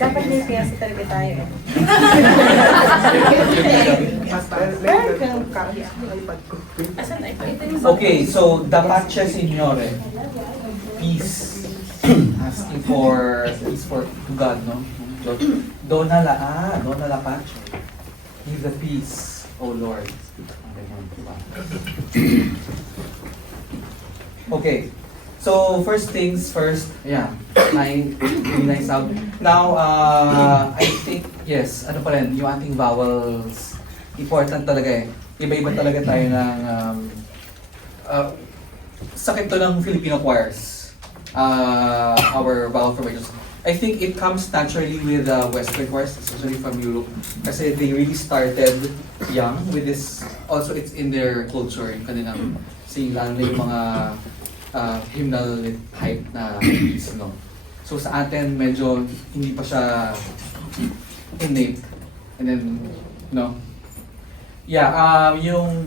Dapat may piyasa talaga tayo. Asan na ito? Okay, so the Pace Signore, peace. Asking for peace for God, no? Dona la pace. Give the peace, O Lord. Okay, so first things first, yeah, really nice out. Now, I think, yes, ano pa rin, yung ating vowels, important talaga eh. Iba-iba talaga tayo ng, sakit to ng Filipino choirs, our vowel formations. I think it comes naturally with Western choirs, especially from Europe, kasi they really started young with this. Also, it's in their culture, yung kanilang singing, lalo na yung mga hymnal type na piece, no? So sa atin, medyo hindi pa siya innate. And then, no? Yeah,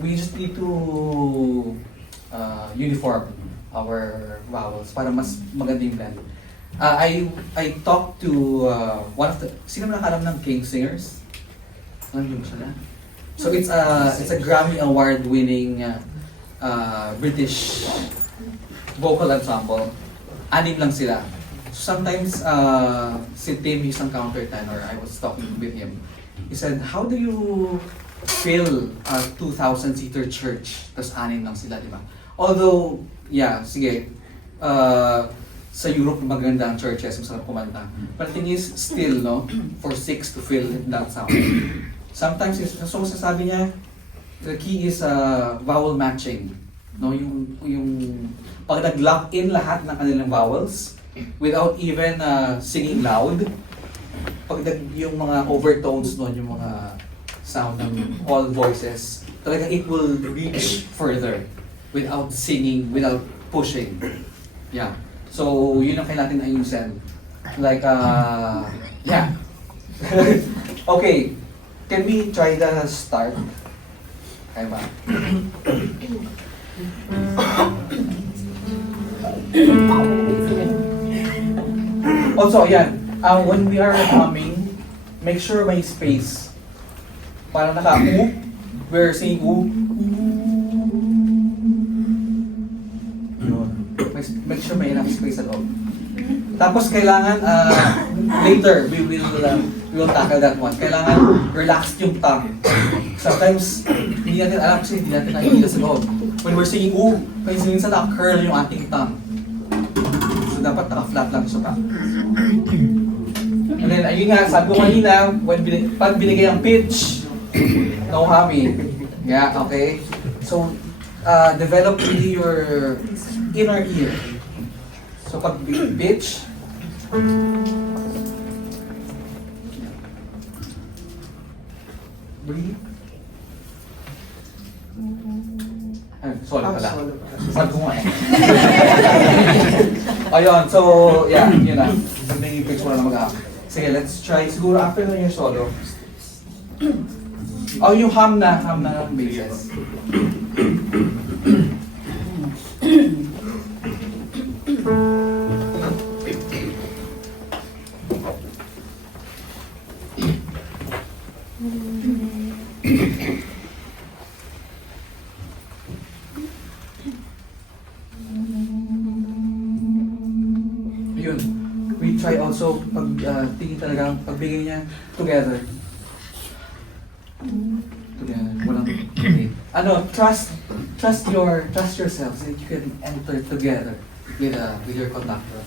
we just need to uniform our vowels para mas maganda yung blend. I talked to one of the, sino man nakalam ng King Singers? Alam niyo ba siya na? So it's a Grammy Award winning British vocal ensemble. 6 lang sila. So sometimes si Tim, he's on countertenor, I was talking with him. He said, how do you fill a 2,000-seater church? Tapos 6 lang sila, di ba? Although, yeah, sige, sa Europe maganda ang churches, masarap kumanta. But the thing is, still, no, for 6 to fill that sound. Sometimes, so sasabi niya, the key is vowel matching. No, yung pag nag-lock in lahat ng kanilang vowels without even singing loud, pag yung mga overtones noon, yung mga sound ng all voices, talaga it will reach further without singing, without pushing. Yeah. So, yun ang kailangan natin ayusin. Like, yeah. Okay. Can we try the start? Kaya ba? Also, yan. When we are humming, make sure may space. Para naka-u, we're saying u. Make sure may enough space at all. Tapos kailangan, later, we will tackle that one. Kailangan relaxed yung tongue. Sometimes, hindi natin alam kasi hindi natin nakikita sa loob. When we're singing u, minsan naka-curl yung ating tongue. So dapat naka-flat lang siya pa. And then, ayun nga, sabi ko kanina, pag binigay ang pitch, no humming. Yeah, okay? So, develop really your inner ear. So pag pitch, breathe. Ay, solo pala. Sabi ko nga eh. Ayun, so yeah, yun na. Sabi yung pitch mo na mag-ahap. Sige, let's try. Siguro after na yung solo. Oh, yung hum na ng bases. Yun. We try also pag tingin talaga pagbigay niya together. Together. Walang trust yourself so that you can enter together with your conductor.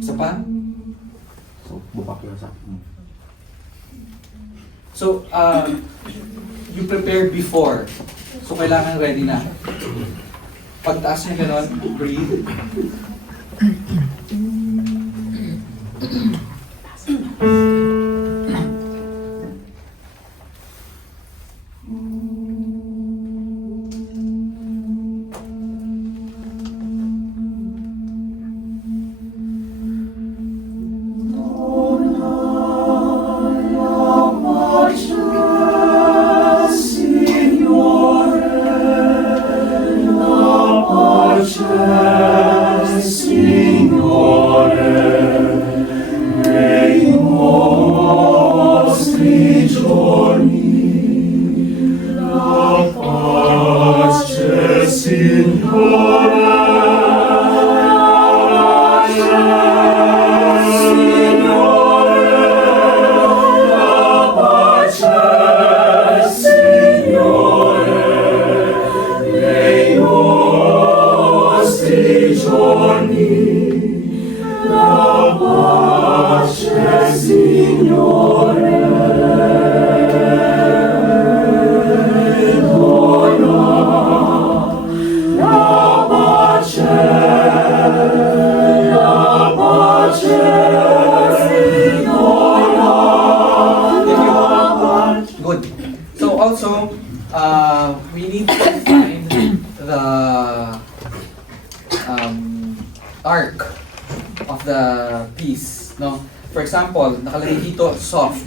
Isa pa? So, bubak yun sa... So, you prepared before. So, kailangan ready na. Pagtaas niya gano'n, breathe. Signore, la pace Good. So also, we need to find the arc of the piece, no? For example, nakalagay dito, soft.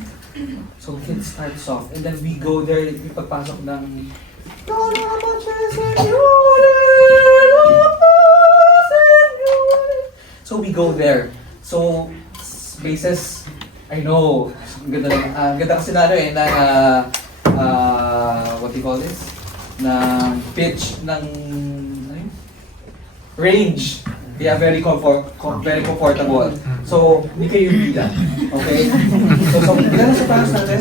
So we can start soft, and then we go there, yung pagpasok ng so we go there. So, bases, I know, ang ganda, ganda kasi na ano eh, na, what do you call this? Na pitch ng, ano yun? Range. Yeah, very comfortable. So, hindi kayo bida. Okay? So, ilan na sa pass natin?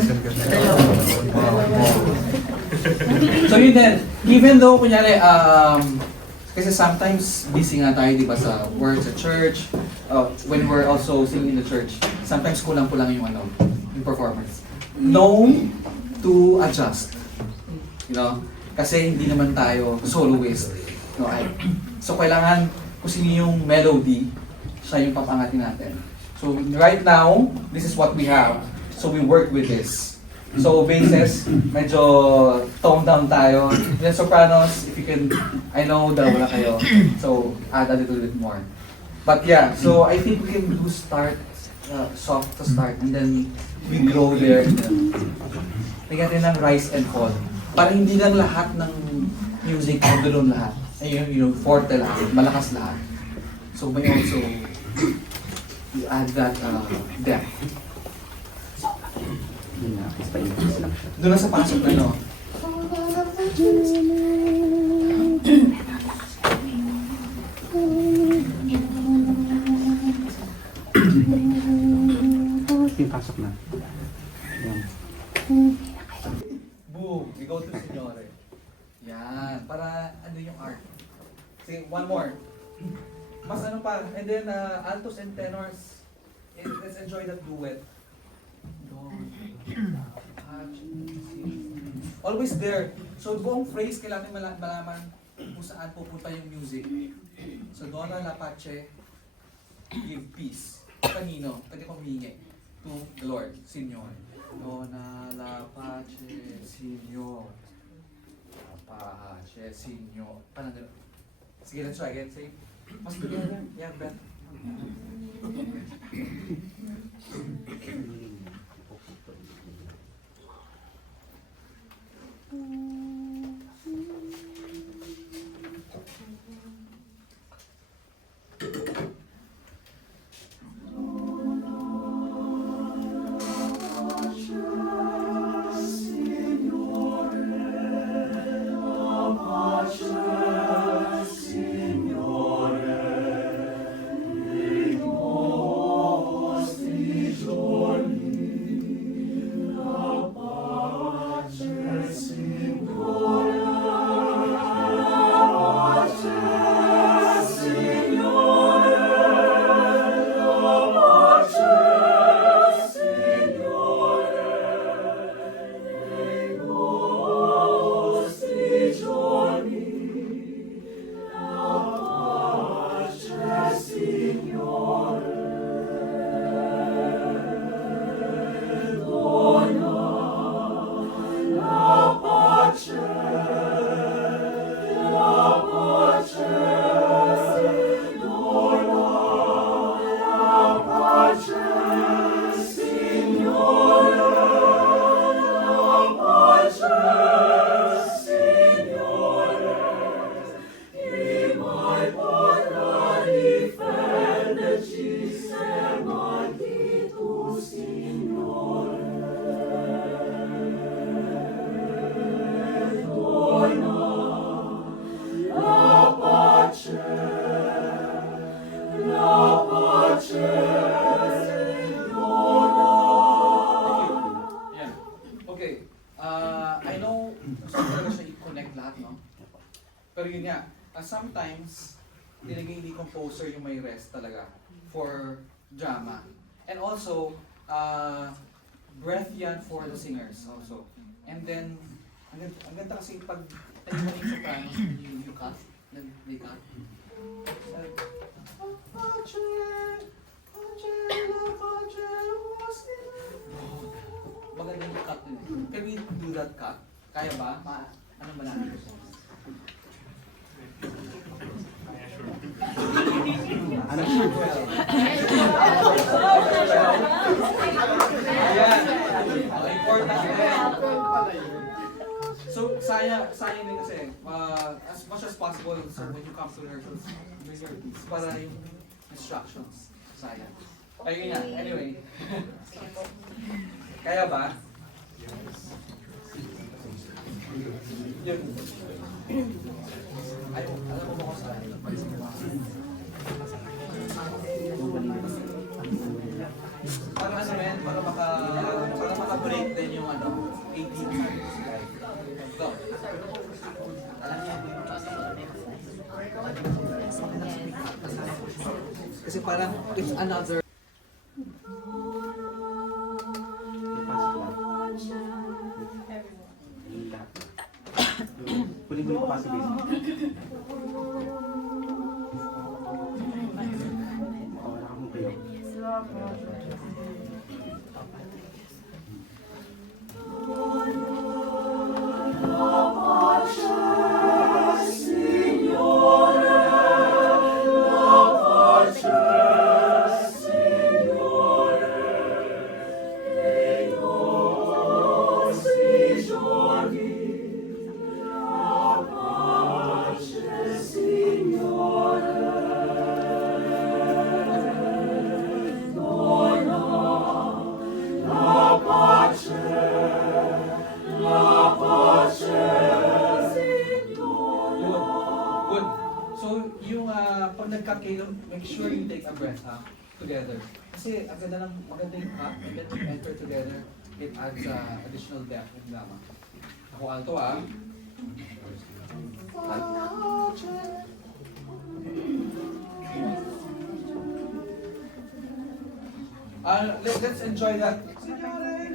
So, yun din. Even though, kunyari, kasi sometimes busy nga tayo, di ba, sa work, sa church, when we're also singing in the church, sometimes kulang po lang yung yung performance. Know to adjust. You know? Kasi hindi naman tayo soloist. No, so, kailangan kung sino yung melody, siya yung papangatin natin. So, right now, this is what we have. So, we work with this. So, basses, medyo tone down tayo. Then sopranos, if you can, I know that wala kayo. So, add a little bit more. But yeah, so I think we can do start, soft to start, and then we grow there. Tingnan natin ng rise and fall. Para hindi lang lahat ng music, doon lahat. Ayun, forte lahat, malakas lahat. So, may also, you add that depth. Doon na sa pasok na, no? Yung pasok na. Yan. Boom! We go to Signore. Yan. Para ano yung art. Say, one more. Mas ano pa. And then, altos and tenors. Let's enjoy that duet. Always there. So, buong phrase, kailangan malaman kung saan pupunta yung music. So, Dona la pace, give peace. Kanino? Pwede kong humingi. To the Lord, Signor. Dona la pace, Signor. La pace, Signor. Parang gano'n. Sige, let's try again. Say, mas together. Yeah, better. sometimes, nilagay ni composer yung may rest talaga for drama. And also, breath yan for the singers also. And then, ang ganda kasi pag tayo mo yung soprano, you cut, then they cut. Maganda yung cut din. Can we do that cut? Kaya ba? Ano ba natin? Ano sure? Ayan. Important yan. So, sayang din kasi, as much as possible, so when you come to rehearsals, bring your keys para yung instructions. Sayang. Ayun nga, anyway. Kaya ba? Yun. Ayaw, alam mo ba ko sa para ano yan, para maka-break din yung ano, 18 minutes. Go. Kasi parang it's another Kunin mo yung pasok base. Wala kang kayo. Good. So, yung pag nagka-kailon, make sure you take a breath together. Kasi ang ganda yung cut, and then you enter together, it adds additional depth in drama. Ako alto let's enjoy that.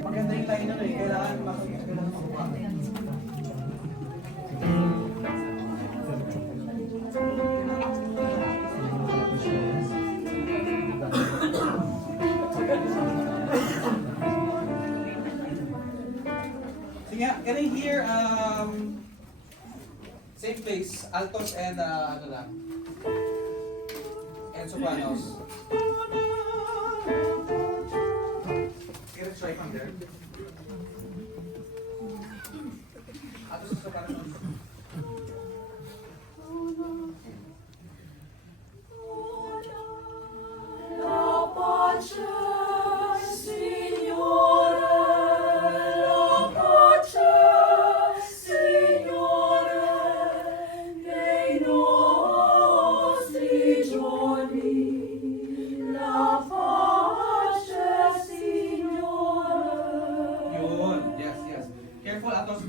Maganda yung line na kailangan makuha. Sige, can I hear same place, altos and ano lang, and sopranos. Can I try from there? Altos and sopranos. Careful, Atos.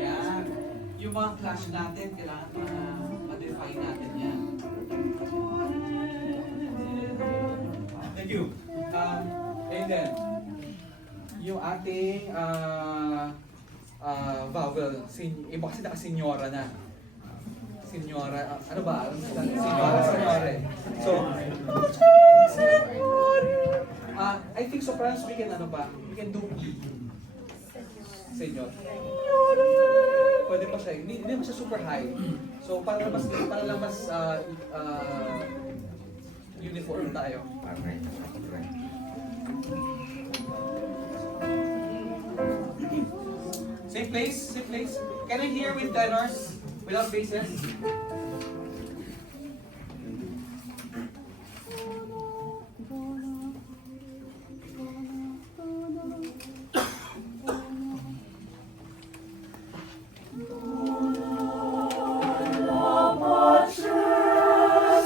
Yan. Yung mga clash natin, kailangan ma-define natin yan. Thank you. And then, yung ating vowel, iba kasi naka-senyora na. Senyora, ano ba? Senyora. So, I think sopranos we can we can do senyor. Pwede pa siya, hindi naman siya super high. So para lang mas uniform tayo. Same place. Can I hear with tenors without basses?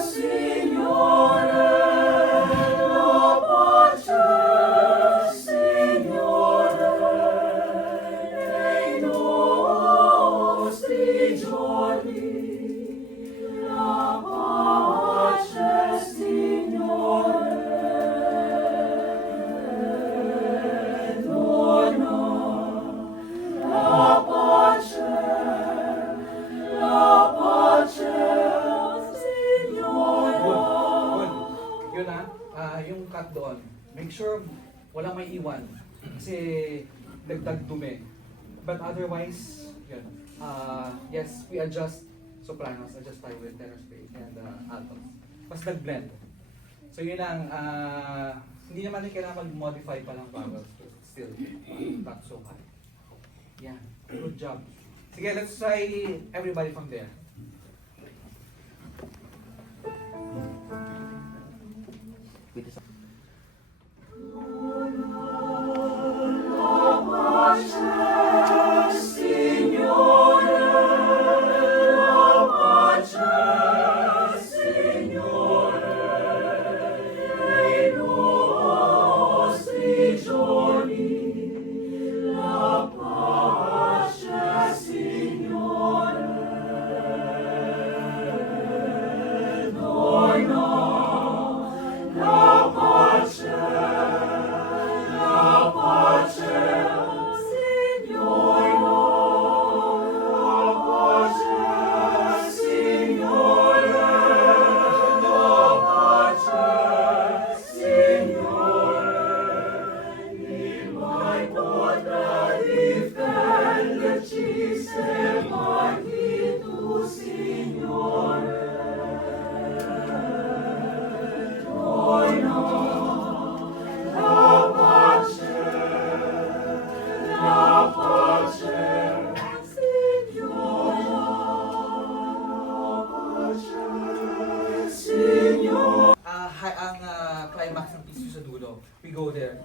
Signore, make sure walang may iwan. Kasi dagdag dumi. But otherwise, yun. Yes, we adjust sopranos, adjust tayo with tenor space and altos. Mas nag-blend. So yun lang, hindi naman rin kailangan mag-modify pa ng vowels. Still, not so high. Yeah, good job. Sige, let's try everybody from there. Climax ng piece sa dulo. We go there.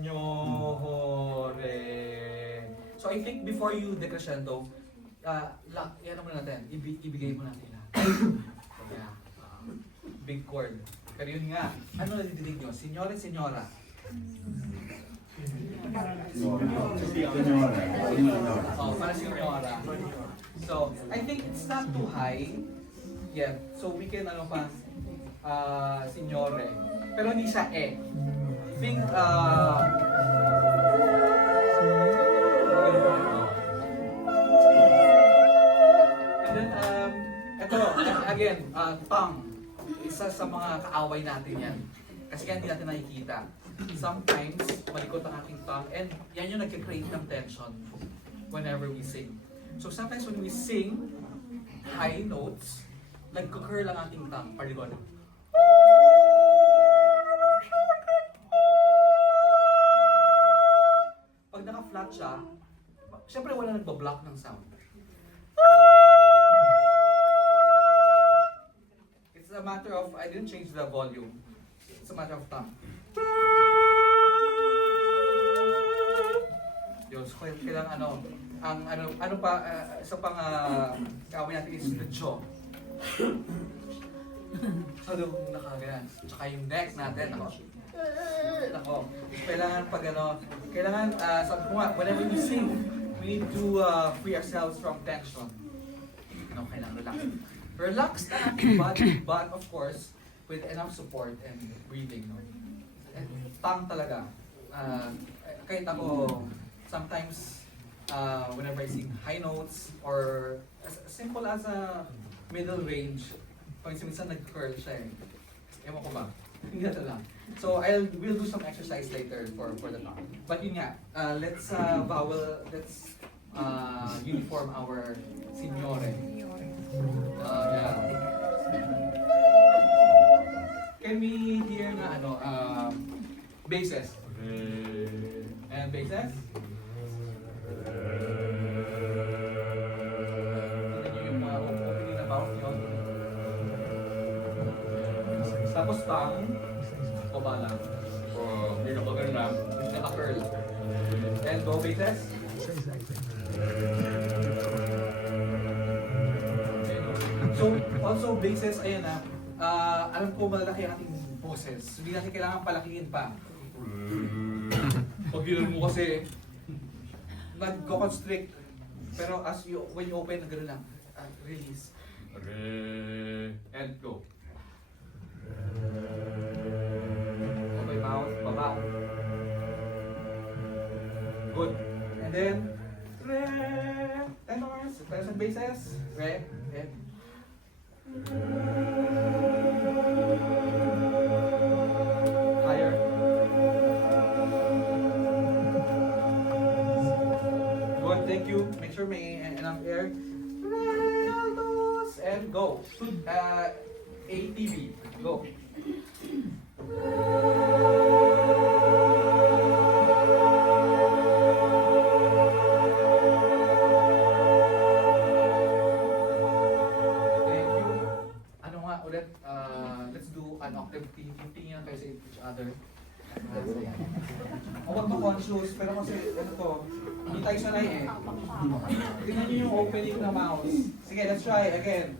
Nyo, re. So I think before you decrescendo, yan muna natin. Ibigay mo natin lahat. So yeah, big chord. Pero yun nga, ano nadidinig nyo? Signore, signora. Oh, para signora. So, I think it's not too high yet. So we can, signore. Pero hindi siya I think, and then, ito, again, tongue. Isa sa mga kaaway natin yan. Kasi kaya hindi natin nakikita. Sometimes, malikot ang ating tongue, and yan yung nagka-create ng tension whenever we sing. So sometimes when we sing high notes, nagko-curl ang ating tongue, palikot. Pag naka-flat siya, syempre wala nagba-block ng sound. It's a matter of, I didn't change the volume. It's a matter of tongue. Yun, so kailangan isa pang kawin natin is the jaw. So, nakaganan. Tsaka yung neck natin, ako. Kailangan sabi ko nga, whenever we sing, we need to free ourselves from tension. Kailangan relax. Relax ang ating body, but of course, with enough support and breathing. And tongue talaga. Kahit ako, sometimes, whenever I sing high notes, or as simple as a middle range, minsan nag-curl siya eh. Ewan ko ba? Hindi na lang. So, we'll do some exercise later for the tongue. But yun nga, let's uniform our signore. Yeah. Can we hear na basses? And basses? Tignan nyo yung mga opening na mouth nyo. Tapos tongue, baba lang. Hindi na pagano lang, naka-curl. And go basses? So, also basses, ayan alam ko malalaki ang ating boses. Hindi natin kailangan palakihin pa. Pag yun mo kasi, nag-constrict. Pero when you open, gano'n lang. Release. And go. Okay, mouth, baba. Good. And then, re, tenors, tenors and basses, re, and higher. ensure may enough air. Altos, and go. ATV, go. Thank you. Ano nga ulit, let's do an octave. Tingin kayo sa each other. Huwag ma-conscious, pero kasi ano to, hindi tayo sanay eh. Tingnan nyo yung opening na mouse. Sige, let's try again.